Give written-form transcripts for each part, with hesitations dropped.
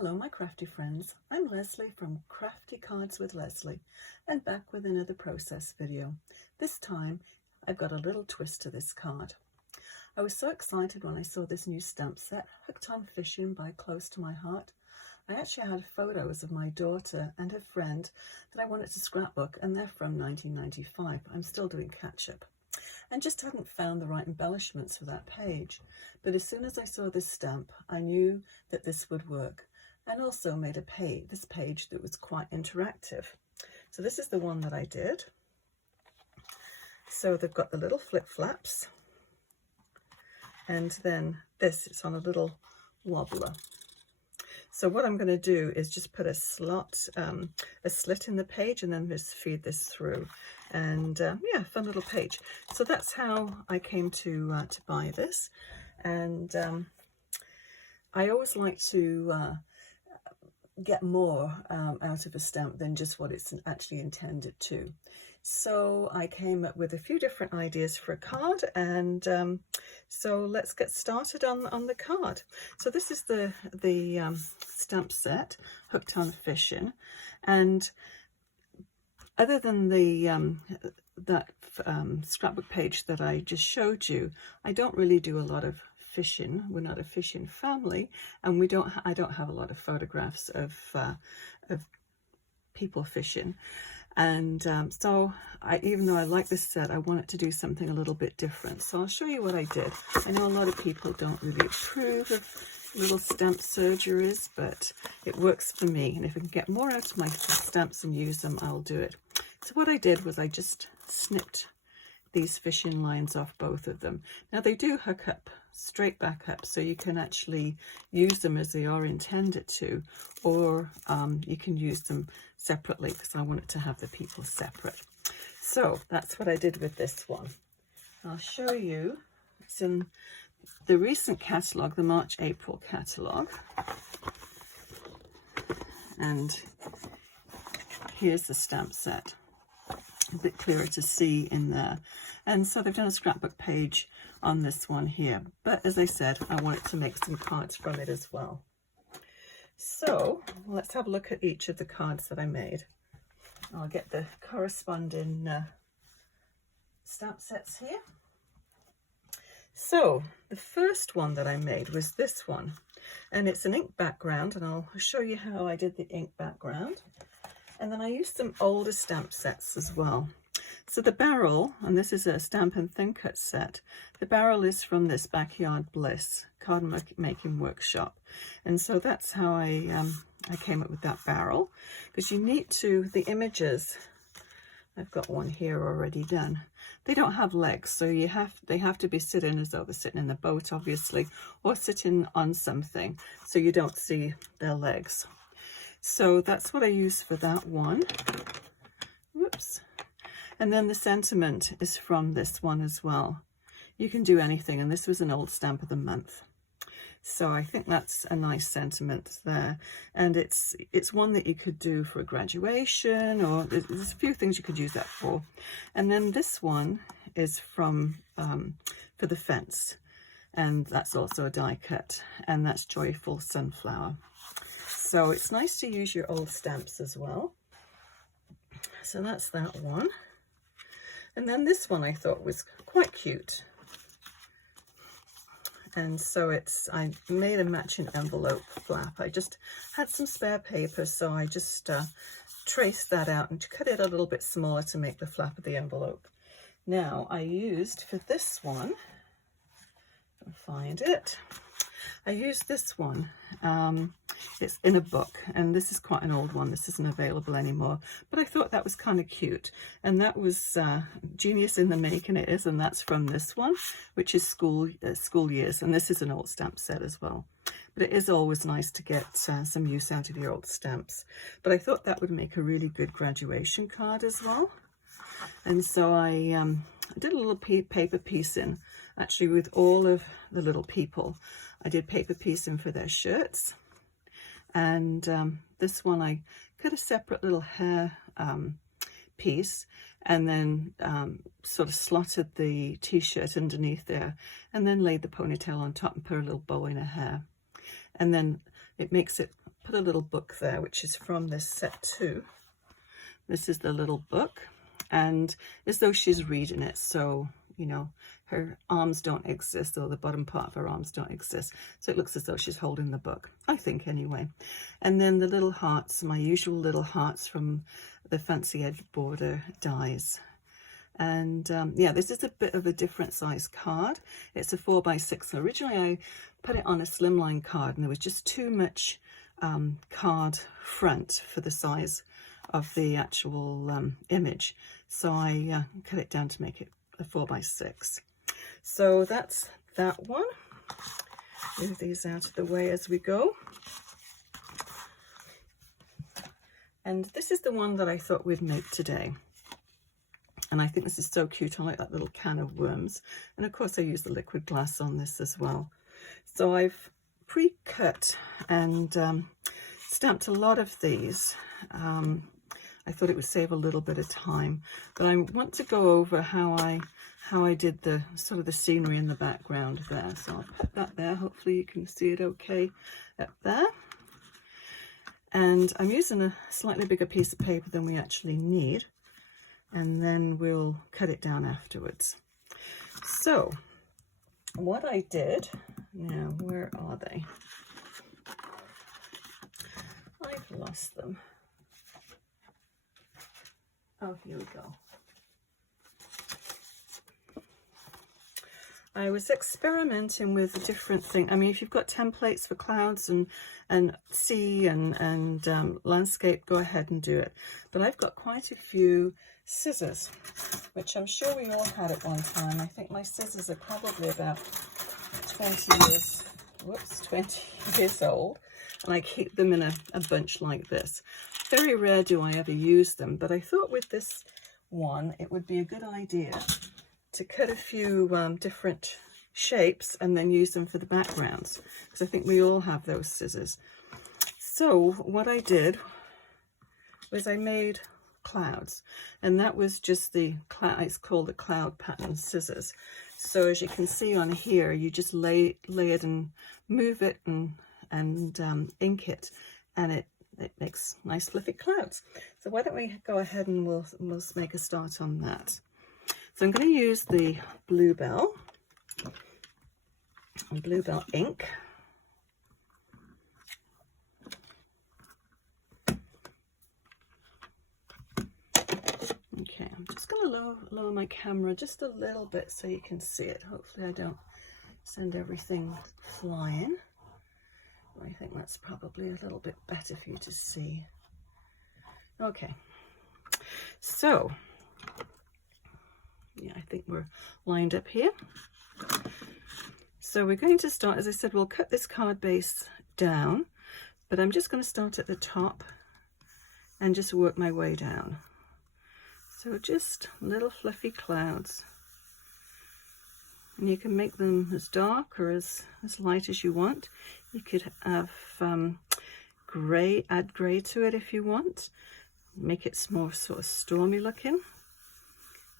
Hello my crafty friends, I'm Leslie from Crafty Cards with Leslie and back with another process video. This time I've got a little twist to this card. I was so excited when I saw this new stamp set, Hooked on Fishing by Close to My Heart. I actually had photos of my daughter and her friend that I wanted to scrapbook, and they're from 1995. I'm still doing catch-up and just hadn't found the right embellishments for that page. But as soon as I saw this stamp, I knew that this would work, and also made this page that was quite interactive. So this is the one that I did. So they've got the little flip flaps, and then this, it's on a little wobbler. So what I'm going to do is just put a slit in the page, and then just feed this through. And yeah, fun little page. So that's how I came to buy this. And I always like to get more out of a stamp than just what it's actually intended to. So I came up with a few different ideas for a card, and so let's get started on the card. So this is the stamp set, Hooked on Fishing, and other than the scrapbook page that I just showed you, I don't really do a lot of fishing. We're not a fishing family, and I don't have a lot of photographs of people fishing. And so even though I like this set, I wanted to do something a little bit different. So I'll show you what I did. I know a lot of people don't really approve of little stamp surgeries, but it works for me. And if I can get more out of my stamps and use them, I'll do it. So what I did was I just snipped these fishing lines off both of them. Now they do hook up, straight back up, so you can actually use them as they are intended to, or you can use them separately, because I wanted to have the people separate. So that's what I did with this one. I'll show you. It's in the recent catalogue, the March-April catalogue. And here's the stamp set. A bit clearer to see in there. And so they've done a scrapbook page on this one here. But as I said, I wanted to make some cards from it as well. So let's have a look at each of the cards that I made. I'll get the corresponding stamp sets here. So the first one that I made was this one, and it's an ink background, and I'll show you how I did the ink background. And then I used some older stamp sets as well. So the barrel, and this is a Stamp and Thin Cut set, the barrel is from this Backyard Bliss card making workshop. And so that's how I came up with that barrel, because you need to, the images, I've got one here already done, they don't have legs, so they have to be sitting as though they're sitting in a boat, obviously, or sitting on something, so you don't see their legs. So that's what I used for that one. Whoops. And then the sentiment is from this one as well. You can do anything, and this was an old stamp of the month. So I think that's a nice sentiment there. And it's one that you could do for a graduation, or there's a few things you could use that for. And then this one is from for the fence, and that's also a die cut, and that's Joyful Sunflower. So it's nice to use your old stamps as well. So that's that one. And then this one I thought was quite cute. And so I made a matching envelope flap. I just had some spare paper, so I just traced that out and cut it a little bit smaller to make the flap of the envelope. Now I used for this one, I'll find it, I used this one. It's in a book, and this is quite an old one. This isn't available anymore, but I thought that was kind of cute. And that was Genius in the Making, it is, and that's from this one, which is school years, and this is an old stamp set as well. But it is always nice to get some use out of your old stamps. But I thought that would make a really good graduation card as well. And so I did a little paper piecing, actually, with all of the little people. I did paper piecing for their shirts. And this one I cut a separate little hair piece, and then sort of slotted the t-shirt underneath there, and then laid the ponytail on top and put a little bow in her hair. And then it makes it, put a little book there, which is from this set 2. This is the little book, and as though she's reading it, so, you know, her arms don't exist, or the bottom part of her arms don't exist. So it looks as though she's holding the book, I think anyway. And then the little hearts, my usual little hearts from the Fancy Edge Border dies. And yeah, this is a bit of a different size card. It's a 4x6. Originally I put it on a slimline card, and there was just too much card front for the size of the actual image. So I cut it down to make it a 4x6. So that's that one. Move these out of the way as we go. And this is the one that I thought we'd make today. And I think this is so cute. I like that little can of worms. And of course I use the liquid glass on this as well. So I've pre-cut and stamped a lot of these. I thought it would save a little bit of time, but I want to go over how I did the sort of the scenery in the background there. So I'll put that there. Hopefully you can see it okay up there. And I'm using a slightly bigger piece of paper than we actually need, and then we'll cut it down afterwards. So what I did, now where are they? I've lost them. Oh, here we go. I was experimenting with different things. I mean, if you've got templates for clouds and sea and landscape, go ahead and do it. But I've got quite a few scissors, which I'm sure we all had at one time. I think my scissors are probably about 20 years old, and I keep them in a bunch like this. Very rare do I ever use them, but I thought with this one it would be a good idea to cut a few different shapes and then use them for the backgrounds, because I think we all have those scissors. So what I did was I made clouds, and that was just the cloud. It's called the cloud pattern scissors. So as you can see on here, you just lay it and move it and ink it, and it makes nice fluffy clouds. So why don't we go ahead and we'll make a start on that. So I'm going to use the Bluebell ink. Okay, I'm just going to lower my camera just a little bit so you can see it. Hopefully I don't send everything flying. I think that's probably a little bit better for you to see. Okay, so yeah, I think we're lined up here. So we're going to start, as I said, we'll cut this card base down, but I'm just going to start at the top and just work my way down. So just little fluffy clouds. And you can make them as dark or as light as you want. You could have grey, add grey to it if you want. Make it more sort of stormy looking.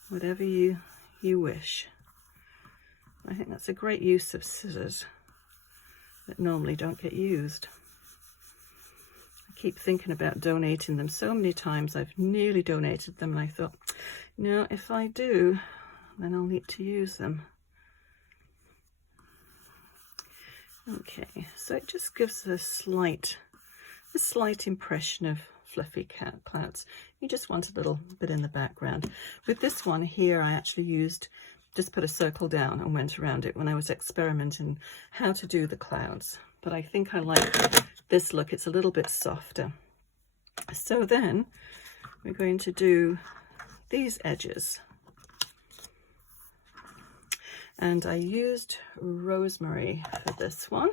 Whatever you wish. I think that's a great use of scissors that normally don't get used. I keep thinking about donating them so many times. I've nearly donated them, and I thought, no, if I do, then I'll need to use them. Okay, so it just gives a slight impression of fluffy clouds. You just want a little bit in the background. With this one here, I actually just put a circle down and went around it when I was experimenting how to do the clouds. But I think I like this look. It's a little bit softer. So then we're going to do these edges. And I used Rosemary for this one.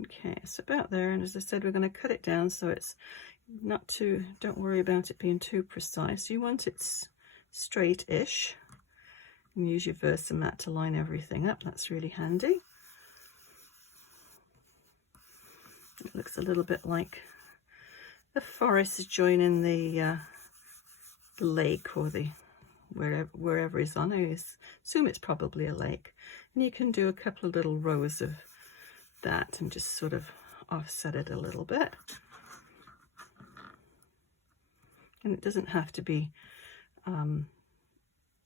Okay, it's about there, and as I said, we're going to cut it down so it's not too, don't worry about it being too precise. You want it straight-ish, and use your VersaMat to line everything up. That's really handy. It looks a little bit like the forest is joining the lake or the wherever he's on. I assume it's probably a lake. And you can do a couple of little rows of that and just sort of offset it a little bit. And it doesn't have to be,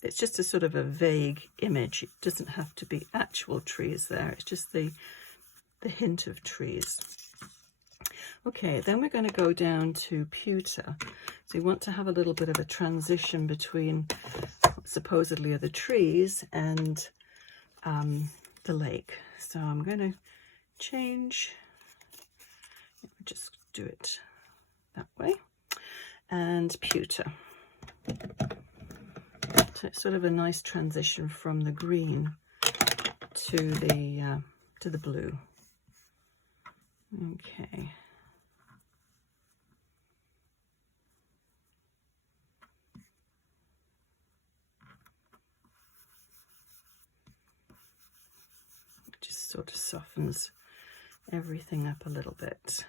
it's just a sort of a vague image. It doesn't have to be actual trees there. It's just the hint of trees. Okay, then we're going to go down to Pewter. So you want to have a little bit of a transition between what supposedly are the trees and the lake. So I'm going to change, just do it that way, and Pewter. So it's sort of a nice transition from the green to the blue. Okay. Just sort of softens everything up a little bit.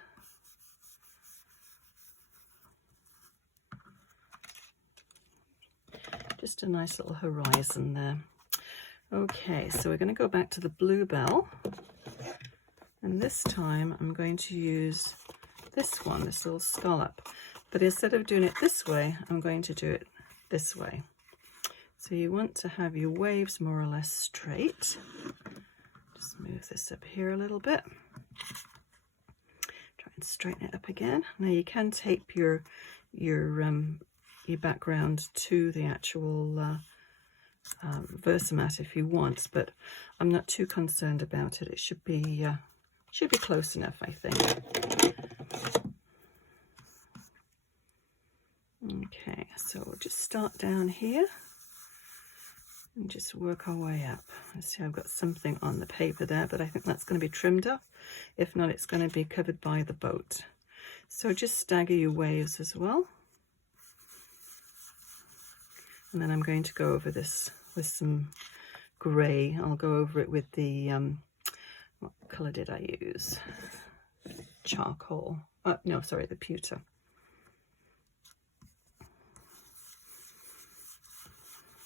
Just a nice little horizon there. Okay, so we're going to go back to the blue Belle, and this time I'm going to use this one, this little scallop, but instead of doing it this way, I'm going to do it this way. So you want to have your waves more or less straight. Just move this up here a little bit. Try and straighten it up again. Now you can tape your background to the actual VersaMat if you want, but I'm not too concerned about it. It should be close enough, I think. Okay, so we'll just start down here and just work our way up. Let's see, I've got something on the paper there, but I think that's going to be trimmed up. If not, it's going to be covered by the boat. So just stagger your waves as well. And then I'm going to go over this with some grey. I'll go over it with the, what colour did I use? Charcoal. No, sorry, the pewter.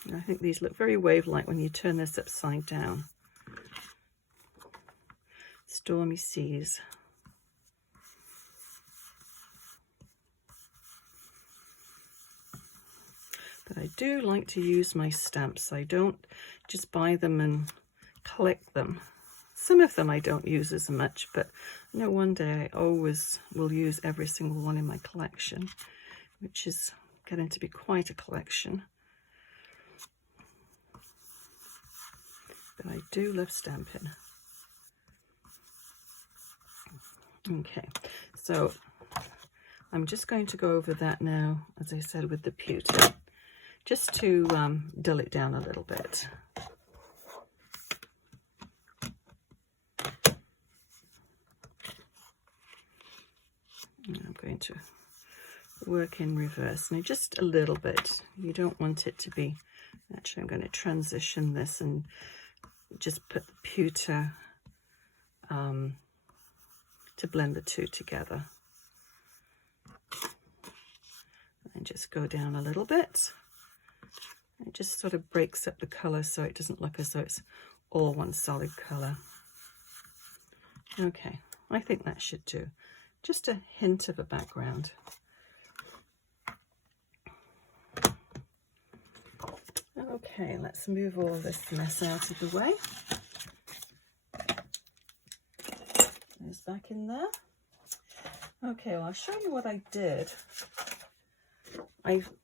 And I think these look very wave-like when you turn this upside down. Stormy seas. But I do like to use my stamps. I don't just buy them and collect them. Some of them I don't use as much, but I know one day I always will use every single one in my collection, which is getting to be quite a collection. But I do love stamping. Okay, so I'm just going to go over that now, as I said, with the pewter, just to dull it down a little bit. And I'm going to work in reverse now, just a little bit. You don't want it to be, actually I'm going to transition this and just put the pewter to blend the two together. And just go down a little bit. It just sort of breaks up the colour so it doesn't look as though it's all one solid colour. Okay, I think that should do. Just a hint of a background. Okay, let's move all this mess out of the way. There's back in there. Okay, well, I'll show you what I did.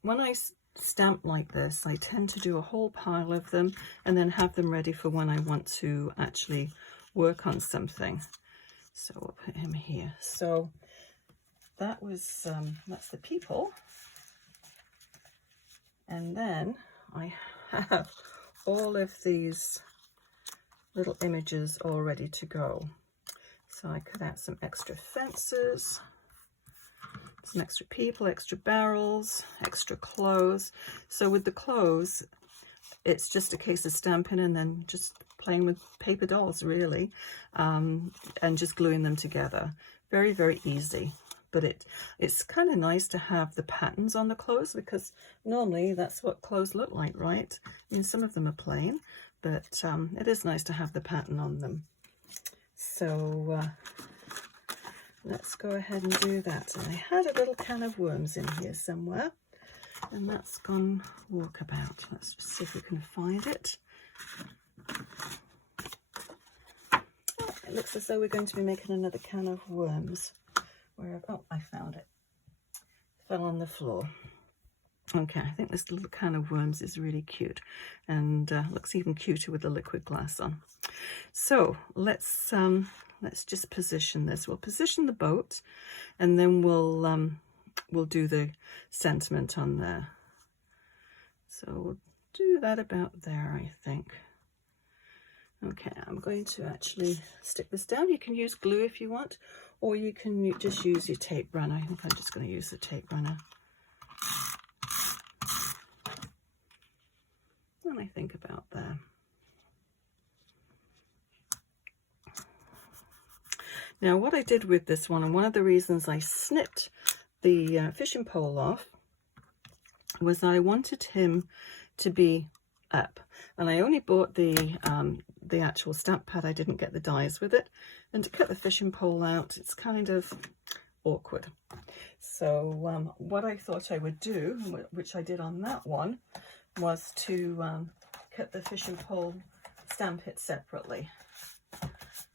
When I stamp like this, I tend to do a whole pile of them and then have them ready for when I want to actually work on something. So we'll put him here. So that was that's the people, and then I have all of these little images all ready to go. So I cut out some extra fences, some extra people, extra barrels, extra clothes. So with the clothes, it's just a case of stamping and then just playing with paper dolls, really, and just gluing them together. Very, very easy. but it's kind of nice to have the patterns on the clothes, because normally that's what clothes look like, right? I mean, some of them are plain, but it is nice to have the pattern on them. So let's go ahead and do that. And I had a little can of worms in here somewhere, and that's gone walkabout. Let's just see if we can find it. It looks as though we're going to be making another can of worms. Oh, I found it. Fell on the floor. Okay, I think this little can of worms is really cute, and looks even cuter with the liquid glass on. So let's just position this. We'll position the boat, and then we'll do the sentiment on there. So we'll do that about there, I think. Okay, I'm going to actually stick this down. You can use glue if you want, or you can just use your tape runner. I think I'm just going to use the tape runner. And I think about there. Now, what I did with this one, and one of the reasons I snipped the fishing pole off, was that I wanted him to be up, and I only bought the actual stamp pad. I didn't get the dies with it, and to cut the fishing pole out, it's kind of awkward. So what I thought I would do, which I did on that one, was to cut the fishing pole, stamp it separately.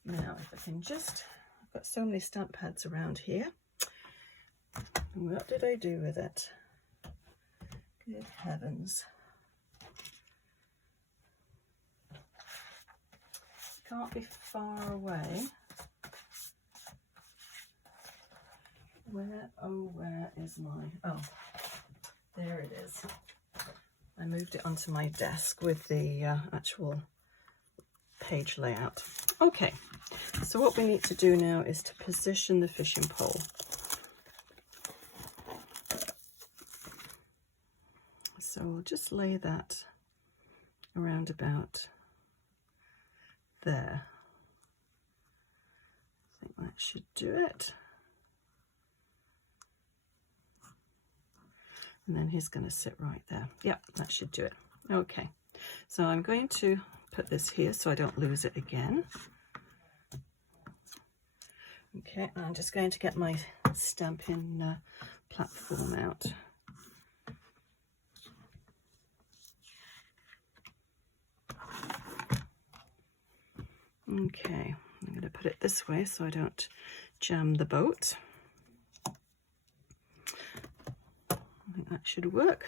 Now, if I can just, I've got so many stamp pads around here. What did I do with it? Good heavens. Can't be far away. Where is my, oh, there it is. I moved it onto my desk with the actual page layout. Okay, so what we need to do now is to position the fishing pole. So we'll just lay that around about there. I think that should do it. And then he's going to sit right there. Yep, that should do it. Okay, so I'm going to put this here so I don't lose it again. Okay, I'm just going to get my stamping platform out. Okay, I'm going to put it this way so I don't jam the boat. I think that should work.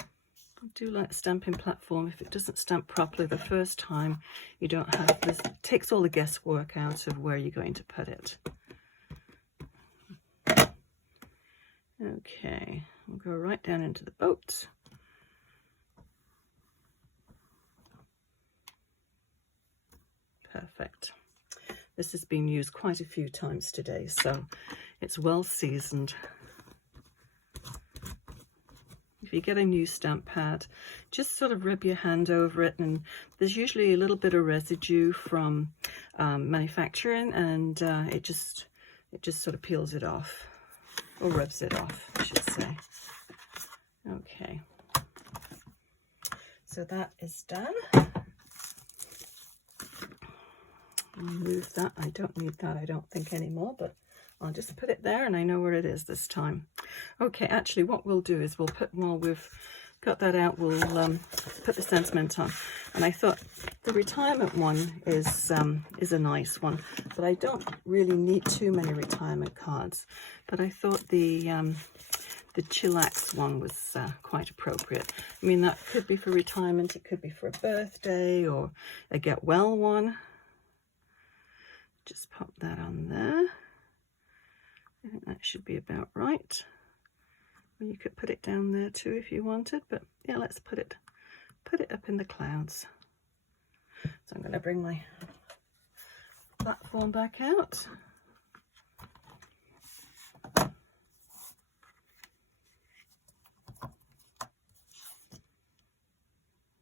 I do like stamping platform. If it doesn't stamp properly the first time, you don't have this, it takes all the guesswork out of where you're going to put it. Okay, we'll go right down into the boat. Perfect. This has been used quite a few times today, so it's well seasoned. If you get a new stamp pad, just sort of rub your hand over it, and there's usually a little bit of residue from manufacturing, and it just sort of peels it off, or rubs it off, I should say. Okay, so that is done. I'll move that. I don't need that, I don't think, anymore, but I'll just put it there and I know where it is this time. Okay, actually what we'll do is we'll put, while we've got that out, we'll put the sentiment on. And I thought the retirement one is a nice one, but I don't really need too many retirement cards. But I thought the chillax one was quite appropriate. I mean, that could be for retirement, it could be for a birthday or a get well one. Just pop that on there. I think that should be about right. Well, you could put it down there too if you wanted, but yeah, let's put it up in the clouds. So I'm going to bring my platform back out.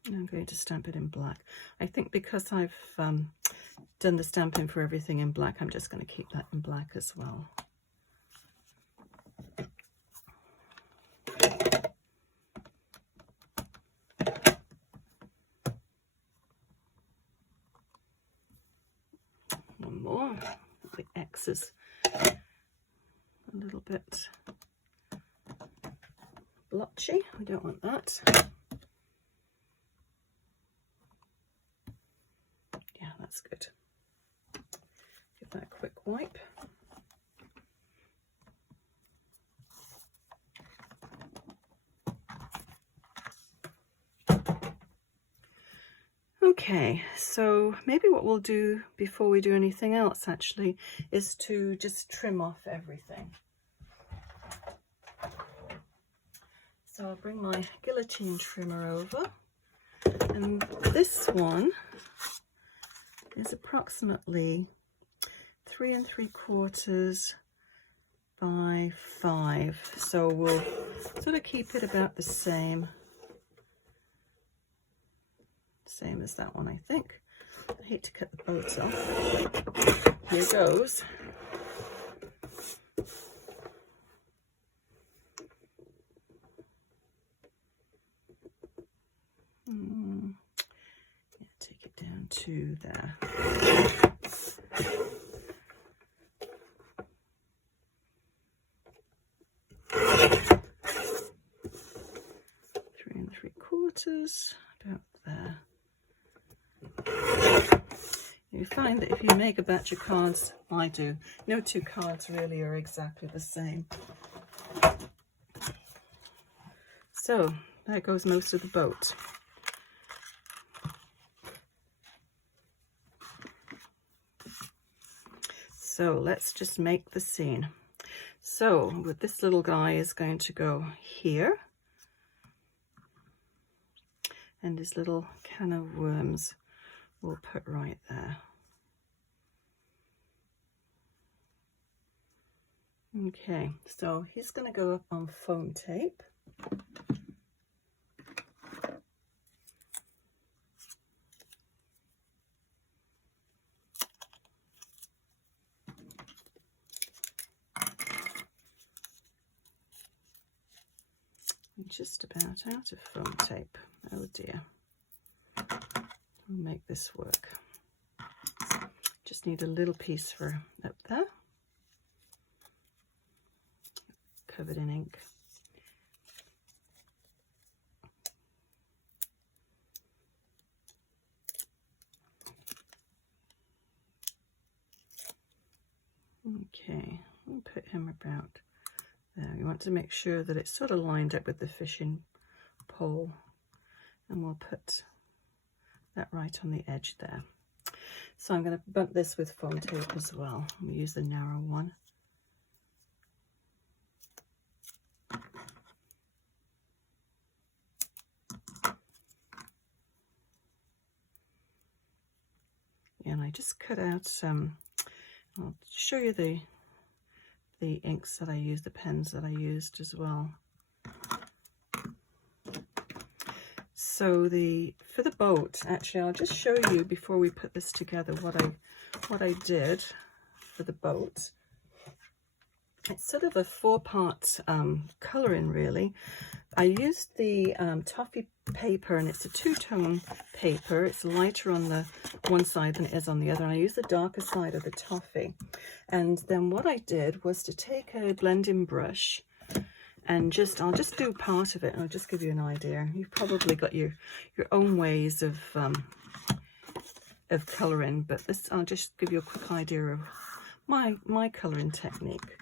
I'm going to stamp it in black. I think because I've done the stamping for everything in black, I'm just going to keep that in black as well. One more. The X is a little bit blotchy. We don't want that. Yeah, that's good. Give that a quick wipe. Okay, so maybe what we'll do before we do anything else actually is to just trim off everything. So I'll bring my guillotine trimmer over, and this one is approximately 3 3/4 by 5, so we'll sort of keep it about the same as that one, I think. I hate to cut the boat off. Here goes. Yeah, take it down to there. 3 3/4, about there. You find that if you make a batch of cards, I do, no two cards really are exactly the same. So there goes most of the boat. So let's just make the scene. So with this little guy is going to go here, and his little can of worms we'll put right there. Okay, so he's going to go up on foam tape. I'm just about out of foam tape. Oh dear. We'll make this work. Just need a little piece for up there. Covered in ink. Okay, we'll put him about there. You want to make sure that it's sort of lined up with the fishing pole, and we'll put that right on the edge there. So I'm going to bump this with foam tape as well. We'll use the narrow one. And I just cut out I'll show you the inks that I used, the pens that I used as well. So for the boat, actually, I'll just show you before we put this together what I did for the boat. It's sort of a 4-part colouring, really. I used the Toffee paper, and it's a 2-tone paper. It's lighter on the one side than it is on the other, and I used the darker side of the Toffee. And then what I did was to take a blending brush and I'll just do part of it, and I'll just give you an idea. You've probably got your own ways of colouring, but this, I'll just give you a quick idea of my colouring technique.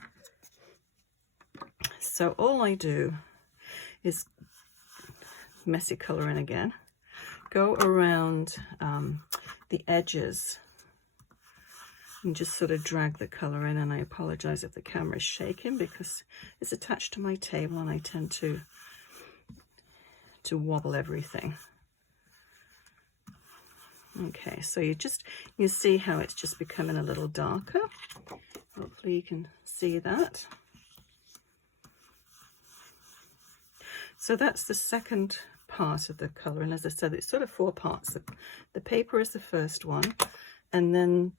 So all I do is messy colouring again, go around the edges and just sort of drag the colour in. And I apologise if the camera is shaking because it's attached to my table and I tend to wobble everything. Okay, so you see how it's just becoming a little darker. Hopefully you can see that. So that's the second part of the colour, and as I said, it's sort of 4 parts. The paper is the first one, and then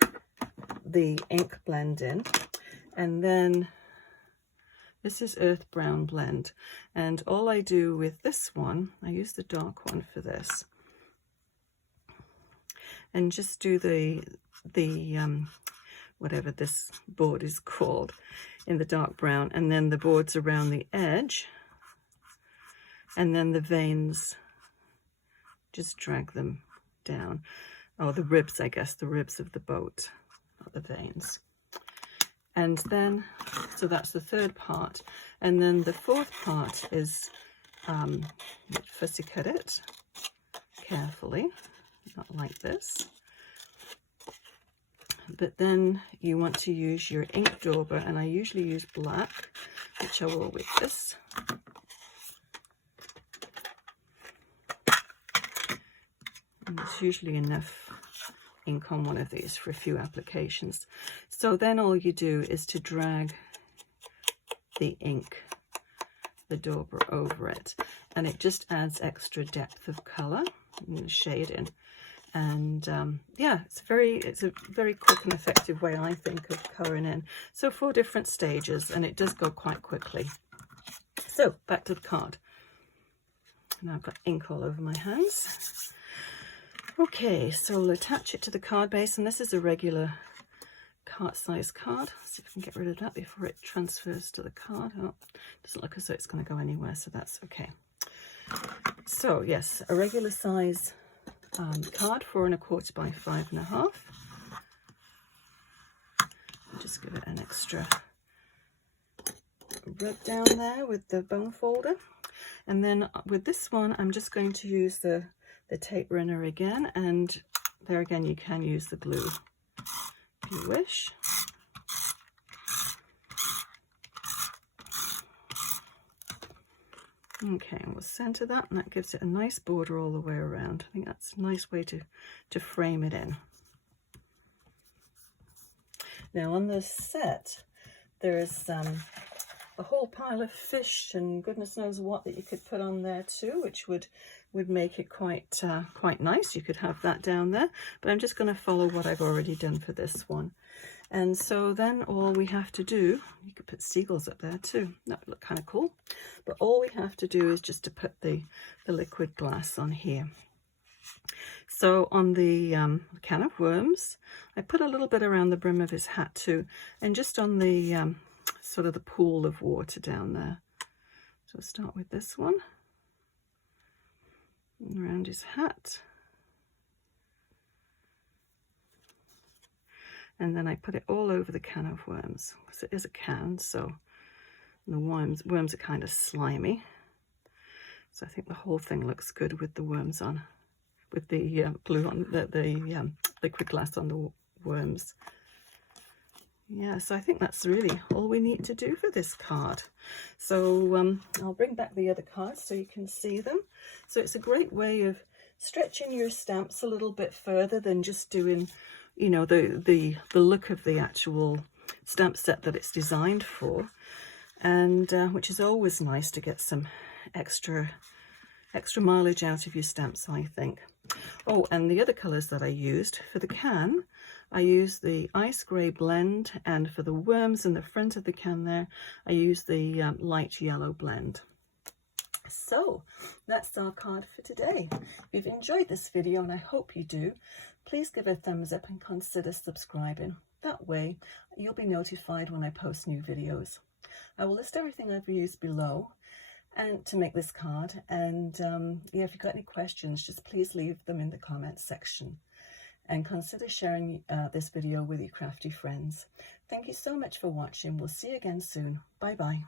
the ink blend in, and then this is Earth Brown Blend. And all I do with this one, I use the dark one for this, and just do the whatever this board is called in the dark brown, and then the boards around the edge, and then the veins, just drag them down. Oh, the ribs, I guess, the ribs of the boat, not the veins. And then, so that's the 3rd part. And then the 4th part is, fussy cut it carefully, not like this. But then you want to use your ink dauber, and I usually use black, which I will with this. And there's usually enough ink on one of these for a few applications. So then all you do is to drag the ink, the dauber, over it, and it just adds extra depth of colour and shading. And yeah, it's a very quick and effective way, I think, of colouring in. So 4 different stages, and it does go quite quickly. So back to the card. Now I've got ink all over my hands. Okay, so I'll attach it to the card base, and this is a regular card size card. Let's see if I can get rid of that before it transfers to the card. Oh, doesn't look as though it's going to go anywhere, so that's okay. So yes, a regular size card, 4 1/4 by 5 1/2. Just give it an extra rub down there with the bone folder, and then with this one I'm just going to use the tape runner again, and there again you can use the glue if you wish. Okay, and we'll center that, and that gives it a nice border all the way around. I think that's a nice way to frame it in. Now on this set, there's a whole pile of fish and goodness knows what that you could put on there too, which would make it quite nice. You could have that down there, but I'm just going to follow what I've already done for this one. And so then all we have to do, you could put seagulls up there too, that would look kind of cool, but all we have to do is just to put the liquid glass on here. So on the can of worms, I put a little bit around the brim of his hat too, and just on the sort of the pool of water down there. So I'll start with this one, and around his hat. And then I put it all over the can of worms, because it is a can, so the worms are kind of slimy. So I think the whole thing looks good with the worms on, with the glue on, the liquid glass on the worms. Yeah, so I think that's really all we need to do for this card. So I'll bring back the other cards so you can see them. So it's a great way of stretching your stamps a little bit further than just doing, you know, the look of the actual stamp set that it's designed for, and which is always nice to get some extra mileage out of your stamps, I think. Oh, and the other colours that I used for the can, I used the ice grey blend, and for the worms in the front of the can there, I used the light yellow blend. So that's our card for today. If you've enjoyed this video, and I hope you do, please give it a thumbs up and consider subscribing. That way you'll be notified when I post new videos. I will list everything I've used below and to make this card, and yeah, if you've got any questions, just please leave them in the comments section, and consider sharing this video with your crafty friends. Thank you so much for watching. We'll see you again soon. Bye bye.